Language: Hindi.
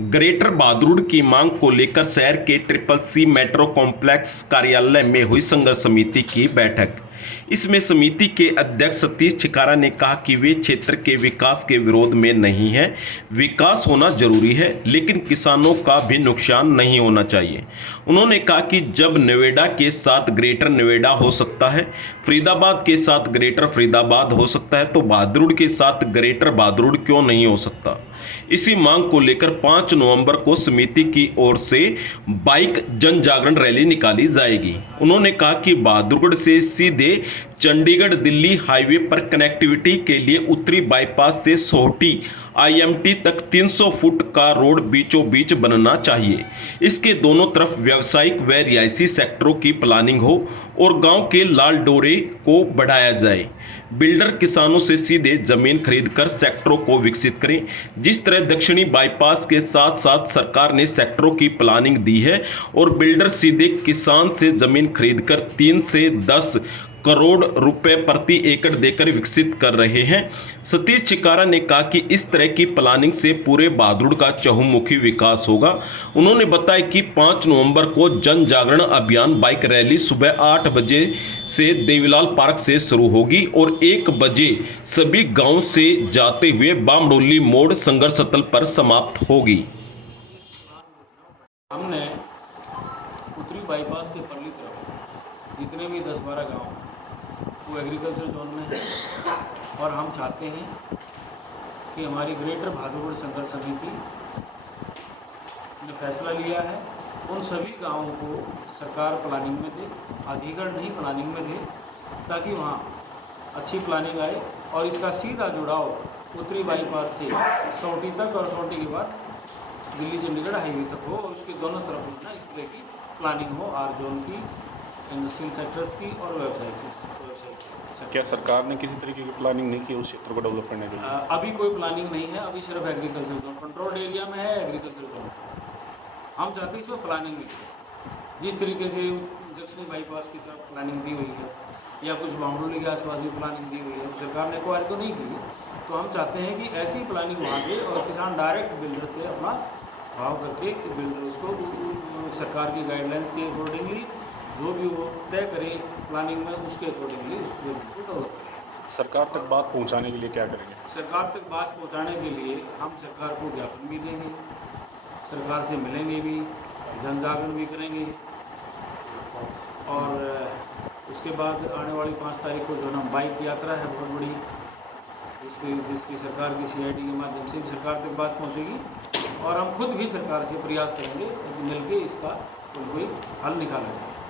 ग्रेटर बहादुर की मांग को लेकर शहर के ट्रिपल सी मेट्रो कॉम्प्लेक्स कार्यालय में हुई संघर्ष समिति की बैठक। इसमें समिति के अध्यक्ष सतीश छिकारा ने कहा कि वे क्षेत्र के विकास के विरोध में नहीं हैं। विकास होना जरूरी है, लेकिन किसानों का भी नुकसान नहीं होना चाहिए। उन्होंने कहा कि जब नोएडा के साथ ग्रेटर नोएडा हो सकता है, फरीदाबाद के साथ ग्रेटर फरीदाबाद हो सकता है, तो बहादुर के साथ ग्रेटर बहादुर क्यों नहीं हो सकता। इसी मांग को लेकर 5 नवंबर को समिति की ओर से बाइक जन जागरण रैली निकाली जाएगी। उन्होंने कहा कि बहादुरगढ़ से सीधे चंडीगढ़ दिल्ली हाईवे पर कनेक्टिविटी के लिए उत्तरी बाईपास से सोहटी आईएमटी तक 300 फुट का रोड बीचों बीच बनना चाहिए। इसके दोनों तरफ व्यावसायिक व रिहायशी सेक्टरों की प्लानिंग हो और गांव के लाल डोरे को बढ़ाया जाए। बिल्डर किसानों से सीधे जमीन खरीदकर सेक्टरों को विकसित करें। जिस तरह दक्षिणी बाईपास के साथ साथ सरकार ने सेक्टरों की प्लानिंग दी है और बिल्डर सीधे किसान से जमीन खरीदकर 3 से 10 करोड़ रुपए प्रति एकड़ देकर विकसित कर रहे हैं। सतीश छिकारा ने कहा कि इस तरह की प्लानिंग से पूरे बहादुर का चहुमुखी विकास होगा। उन्होंने बताया कि 5 नवंबर को जन जागरण अभियान बाइक रैली सुबह 8 बजे से देवीलाल पार्क से शुरू होगी और 1 बजे सभी गांव से जाते हुए बामडोली मोड़ संघर्ष स्थल पर समाप्त होगी। हमने उत्तरी बाईपास से परली तरफ जितने भी 10-12 गांव वो एग्रीकल्चर जोन में है और हम चाहते हैं कि हमारी ग्रेटर बहादुरगढ़ संघर्ष समिति ने फैसला लिया है उन सभी गांवों को सरकार प्लानिंग में दे, अधिग्रहण नहीं प्लानिंग में दे, ताकि वहाँ अच्छी प्लानिंग आए और इसका सीधा जुड़ाव उत्तरी बाईपास से सोहटी तक और सोहटी के बाद दिल्ली चंडीगढ़ हाईवे तक हो और उसके दोनों तरफ ना इस तरह की प्लानिंग हो, आर जोन की, इंडस्ट्रियल सेक्टर्स की और व्यवसायिक। क्या सरकार ने किसी तरीके की प्लानिंग नहीं की उस क्षेत्र को डेवलप करने के लिए? अभी कोई प्लानिंग नहीं है, अभी सिर्फ एग्रीकल्चर जोन कंट्रोल्ड एरिया में है। एग्रीकल्चर जोन हम चाहते हैं इसमें प्लानिंग भी करें। जिस तरीके से दक्षिणी बाईपास की तरफ प्लानिंग दी हुई है या कुछ बामडोली के आसपास भी प्लानिंग दी हुई है, सरकार ने एक्वायर तो नहीं की, तो हम चाहते हैं कि ऐसी प्लानिंग वहाँ दे और किसान डायरेक्ट बिल्डर से अपना भाव करके बिल्डर उसको सरकार की गाइडलाइंस के अकॉर्डिंगली जो भी वो तय करे प्लानिंग में, उसके अकॉर्डिंगली उसको डेवलप करें। सरकार तक बात पहुंचाने के लिए क्या करेंगे? सरकार तक बात पहुंचाने के लिए हम सरकार को ज्ञापन भी देंगे, सरकार से मिलेंगे भी, जन जागरण भी करेंगे और उसके बाद आने वाली 5 तारीख को जो ना बाइक यात्रा है बहुत बड़ी, जिसकी सरकार की CID के माध्यम से भी सरकार तक बात पहुंचेगी और हम खुद भी सरकार से प्रयास करेंगे कि मिलकर इसका कोई हल निकाला जाए।